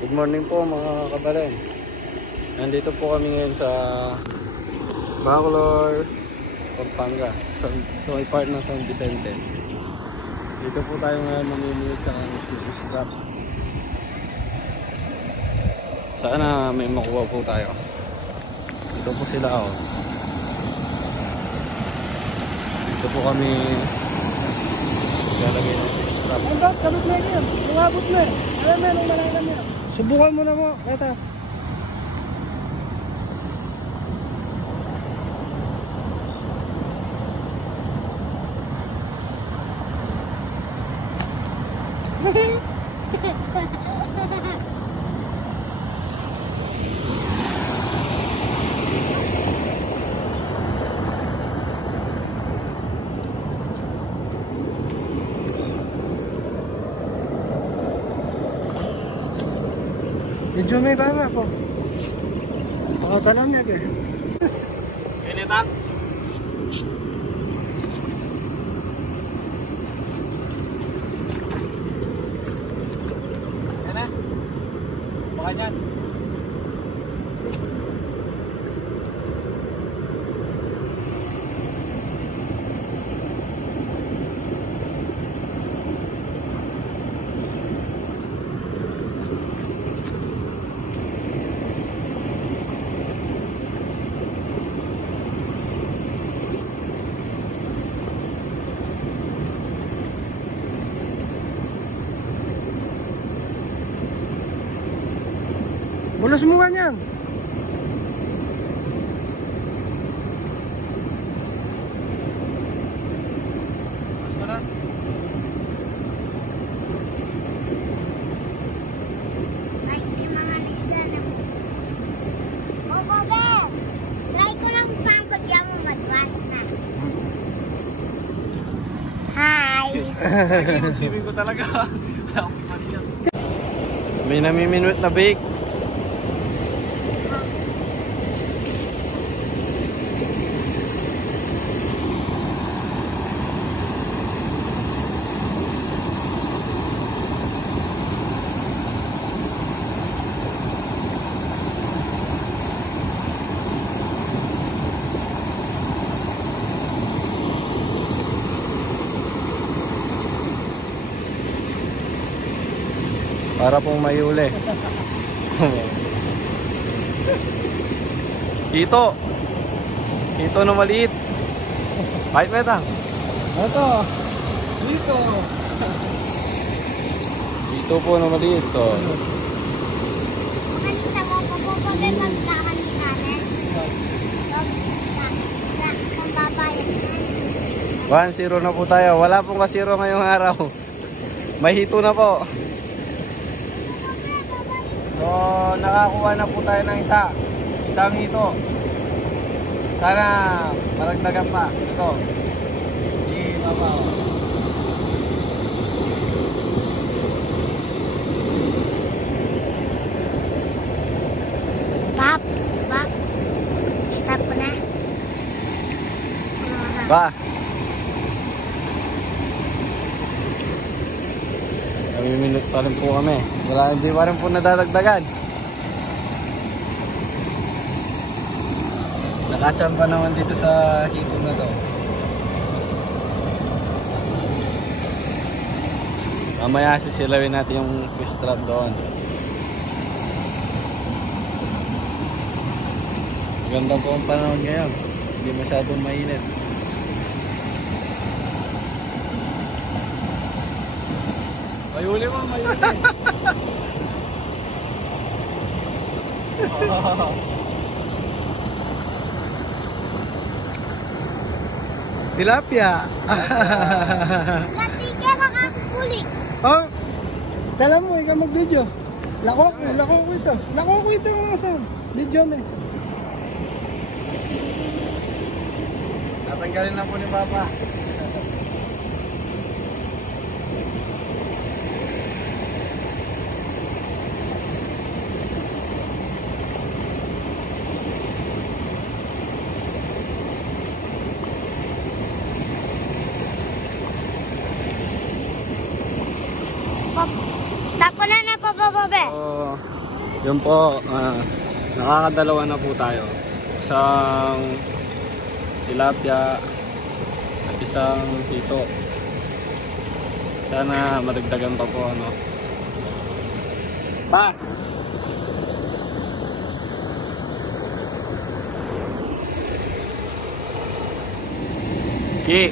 Good morning po mga kabalen. Nandito po kami ngayon sa Bacolor, Pampanga, sa may part ng San Vicente. Dito po tayo ngayon mamimili sa fish trap. Sana may makuha po tayo. Dito po sila oh. Dito po kami lalagay ng fish trap. Andot, kabit na yan. Umabot na eh. Alam mo nung malalam yan. Subukan mo na mo. Kaya medyo may baba po. Pakatalam niya kaya. Pinitak. Yan na. Baka yan. Bulos mo nga yan. Mas ko na. Ay, may mga lisda na. Bobo! Try ko lang pambagyan mo matwas na. Hi! Swimming ko talaga. May namiminute na bake. Para pong mayuli. Kito. Kito na maliit. Kahit metang. Ito. Dito. Kito po na maliit. Oh. Kanina mo, papupagal maglakan ni kanan. Kung babayad na. 1-0 na po tayo. Wala pong ka-0 ngayong araw. May hito na po. So, nakakuha na po tayo ng isang hito. Sana maragdagan pa. Ito. Si Papa. Pap. Stop ko na. Ba. Minute pa rin po kami. Wala, hindi pa rin po nadadagdagan. Nakacham pa naman dito sa hito na to. Mamaya sisilawin natin yung fish trap doon. Ganda po ang panahon ngayon. Hindi masyadong mainit. Mayuli mo, mayuli. Tilapia. Latika ka kakulik. Oh, tala mo, ikaw mag-video. Lako ko ito. Lako ko ito mga saan. Video na eh. Tatanggalin na po ni Papa. Stop ko na papapabe. So, yun po, nakakadalawa na po tayo. Isang tilapia at isang hito. Sana madagdagan pa po, ano. Pa! Ki,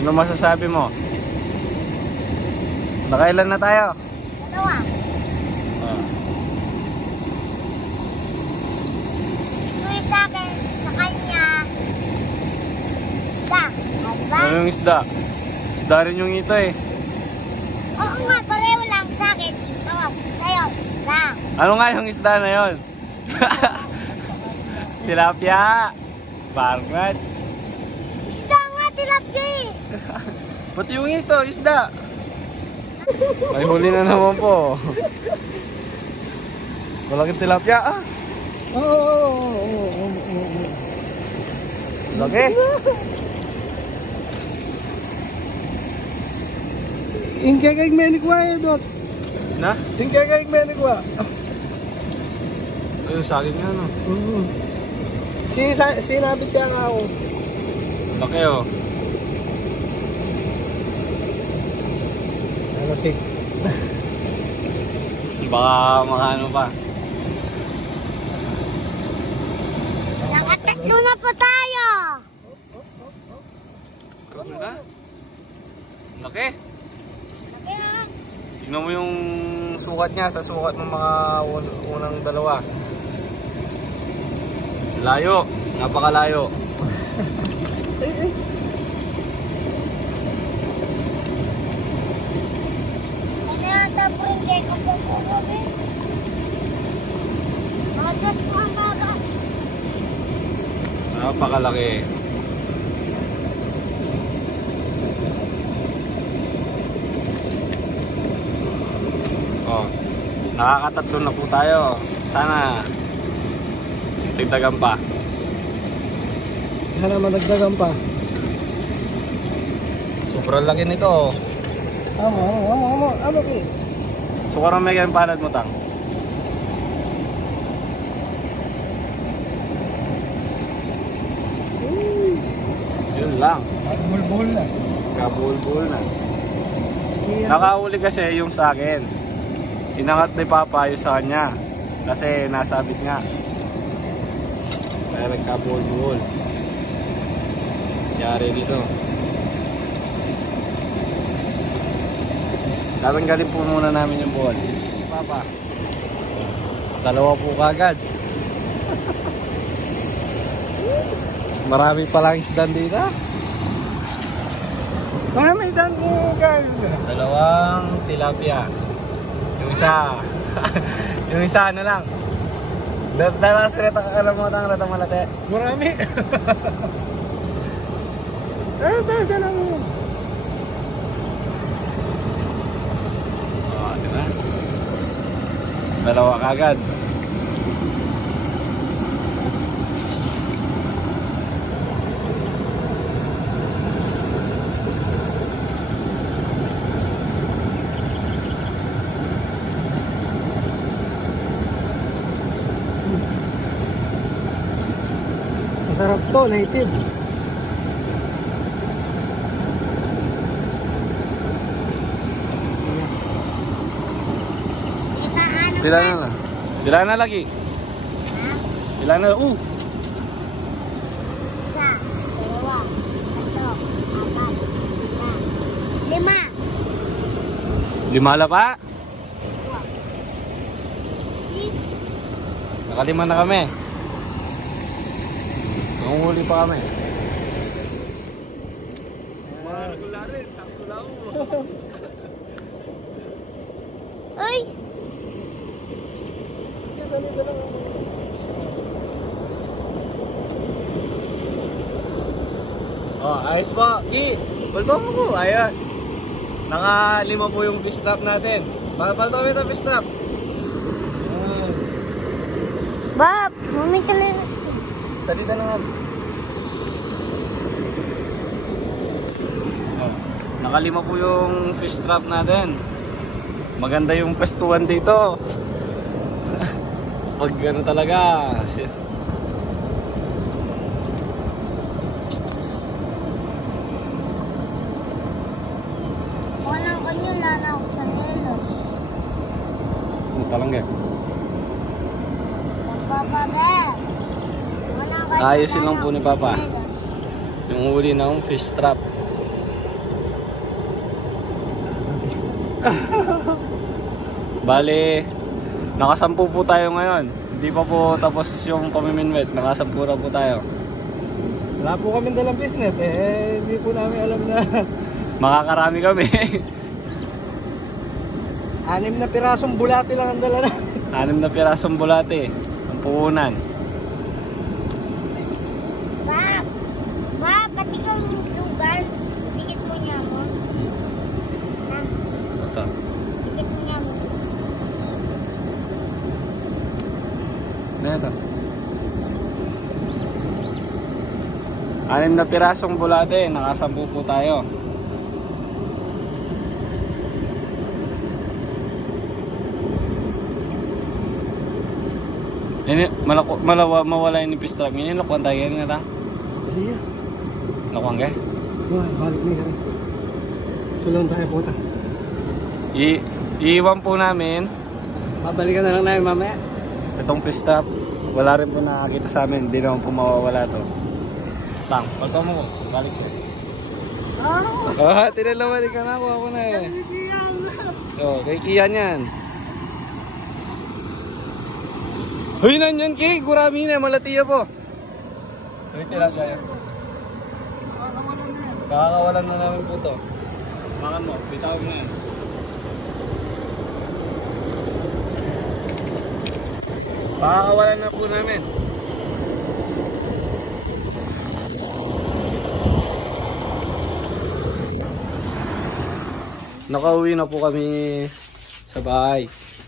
ano masasabi mo? Nakailan na tayo? Dalawa. Yung sa akin, sa kanya, isda. Diba? Ano yung isda? Isda rin yung ito eh. Oo nga, pareho lang sa akin. Ito, sa'yo, isda. Ano nga yung isda na yun? Tilapia! Barnett! Isda nga, tilapia eh. Ba't yung ito, isda? May huli na naman po. Malaking tilapia ah. Oo. Laki. Ingkay menikwa eh, Dot. Na? Ingkay menikwa. Ayun sa akin yan oh. Sinabit siya nga ako. Laki oh. Ano si? Baka makano pa. Nakatatlo na po tayo. Ano na? Laki. Kaya, Tignan mo yung sukat niya sa sukat ng mga unang dalawa. Layo. Napakalayo. ano yung tapurin kayo kung pupukubi? Mga Diyos po ang bagas. Napakalaki. Oh, nakakatatlo na po tayo. Sana tigdagan pa. Sana madagdagan pa. Sobrang laki nito. Amo ki. So karang may kayong palad mo tang. Yun lang. Bulbul na. Kabul-bul na. Sige. Nakahuli kasi yung sa akin. Inangat ni Papa yung sa kanya. Kasi nasabit nga. Kaya nagkabul-bul. Yari dito. Tatanggalin po muna namin yung ball. Papa. Dalawa po kagad. Marami palang isdan dito. Marami dyan guys. Dalawang tilapia. Yung isa. Yung isa ano lang. Dalawa sa reta kakalamutan reta malate. Marami. Tayo lang mo. Oh, diba? Dalawa kagad. Masarap to, native. Sila na. Sila na lagi. Sila na. Isa, dalawa, tatlo, apat, lima. Lima la pa. Nakalima na kami. Nanguhuli pa kami. Regularin, sakto lang. Uy! Oh, ayos po. Ki, balto mo po. Ayos. Naka-5 po yung fish trap natin. Balto mo ito fish trap. Bob, mami chalinas. Salita naman. Oh, naka-5 po yung fish trap natin. maganda yung pwestuhan dito. Pag ano talaga. Walang kanyo lalaw sa nelos. Ano talang eh. Papabe. Ayusin lang po ni Papa yung huli ng fish trap. Bale, nakasampu po tayo ngayon. Hindi pa po tapos yung pamiminwet. Nakasampu na po tayo. Wala po kami dalang business eh. Hindi po namin alam na Makakarami kami. 6 na pirasong bulati lang ang dala na. 6 na pirasong bulate. Ang puhunan. Pati kang lugar. Dikit mo niya mo. Ha? Ito. Dikit mo niya mo. Ano ito? 6 na pirasong bulate. Nakasampu po tayo. Ini mawala yung fish trap. Ini lakuan tayo nga ta. Iya. Lakuan ka? Wah, balik nih kan. Sulong tayo puta. Iiwan po namin Babalikan na lang namin mamaya. itong fish trap. Wala rin po nakakita sa amin. Hindi naman po mawawala to. Tang, pagka mo ko. Balik ko. Tinalaman ka na. Kuha ko na eh. Kay Kian yan. Hoy, nanyan kay, gurami na, malatiya po. Hoy, tira siya yan. Kakakawalan na namin po to. Makan mo, bitawag na yan. Kakakawalan na po namin. Nakauwi na po kami sa bahay.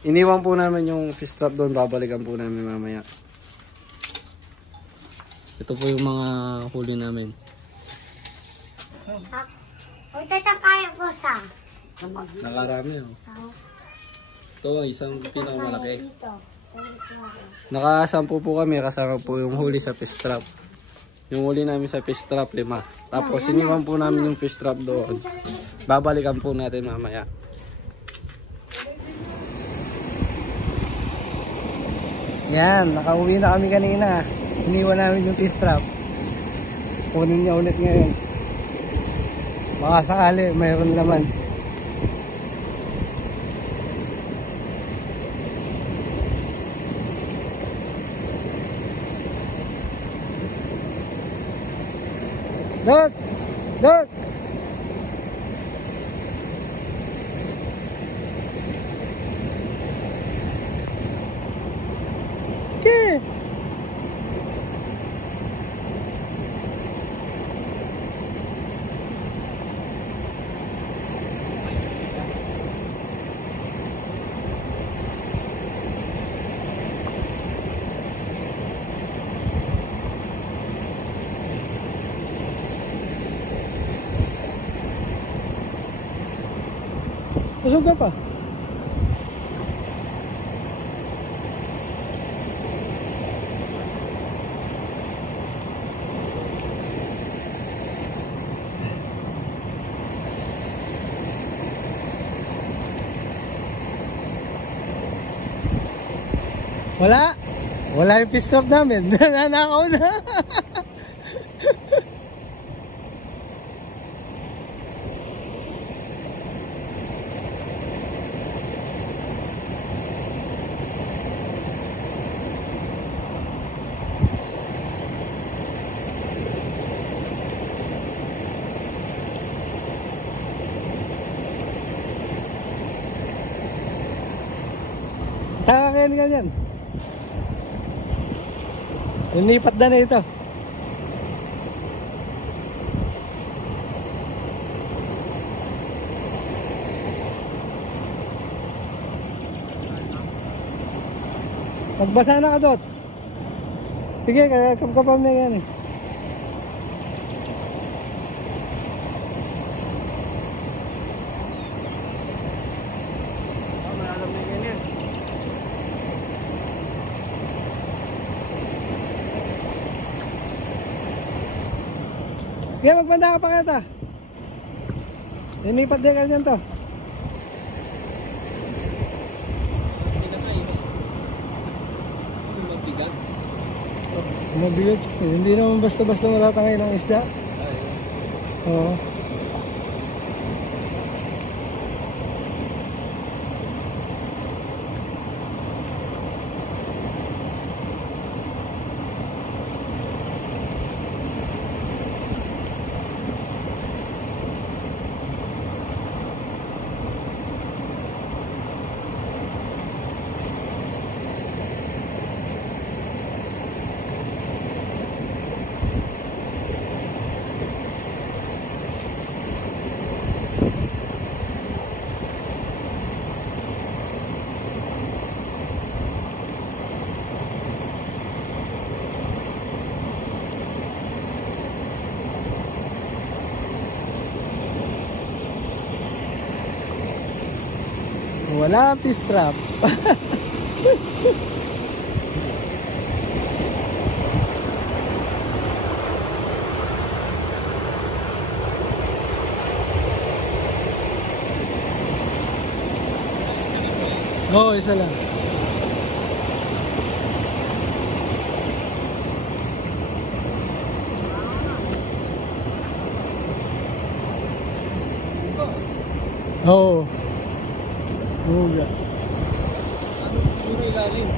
Iniwan po namin yung fish trap doon, babalikan po namin mamaya. Ito po yung mga huli namin. Huwag tatakaya po sa. Nakarami oh. Ito ang isang pinakamalaki. Dito. Nakasampu po kami kasama po yung huli sa fish trap. Yung huli namin sa fish trap 5. Tapos iniwan po namin yung fish trap doon. Babalikan po natin mamaya. Yan, nakauwi na kami kanina. Iniwan namin yung fish trap. Kunin niya ulit ngayon. Baka sakali, mayroon naman. Dot! Dot! Okay. Busog ka pa? Wala. Wala yung fish trap namin. Nanakaw na. Kakain ka dyan. Linipat na na ito. Magbasa na ka, Dot. Sige, kapkapam na yan eh. Sige, magbanda ka pa kita. Linipat din ka dyan to. Mabigat. Hindi naman basta-basta matatangay ng isda. Oo. Wala fish trap. Oo, isa lang. Oo. Buga. Ano puro ilalim?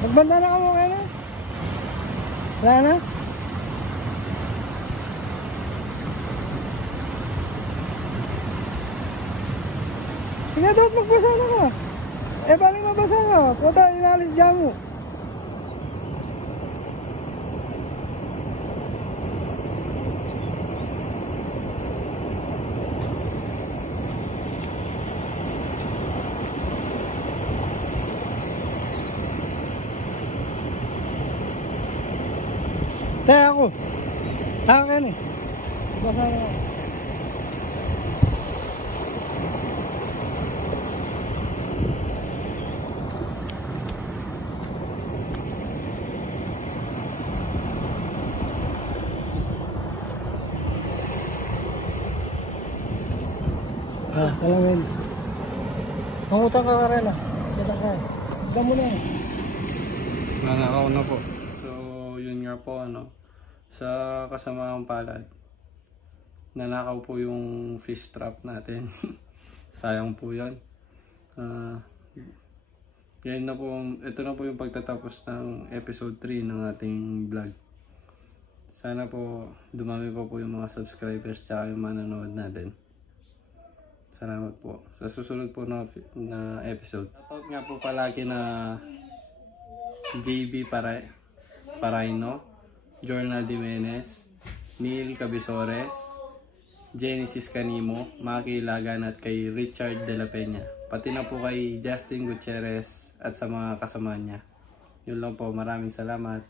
Magbanda na ka mo kayo na? Wala na? Sige, dapat magbasa na ka. Eh, paano mabasa ka? Puta, inalis dyan mo. Taya ako. Akin eh. Basa na ako. Talamin. Mangutang ka Karela. Kita ka. Ikaw mo na. Nanakaw na po. So, yun nga po ano. Sa kasamaang palad. Nanakaw po yung fish trap natin. Sayang po yun. Yan na po. Ito na po yung pagtatapos ng episode 3 ng ating vlog. Sana po dumami pa po yung mga subscribers tsaka yung manonood natin. Salamat po. Sa susunod po na episode. Shoutout nga po palagi na JB Paraino, Jorna Dimenes, Neil Cabisores, Genesis Canimo, Maki Lagan at kay Richard De La Peña. Pati na po kay Justin Gutierrez at sa mga kasama niya. Yun lang po. Maraming salamat.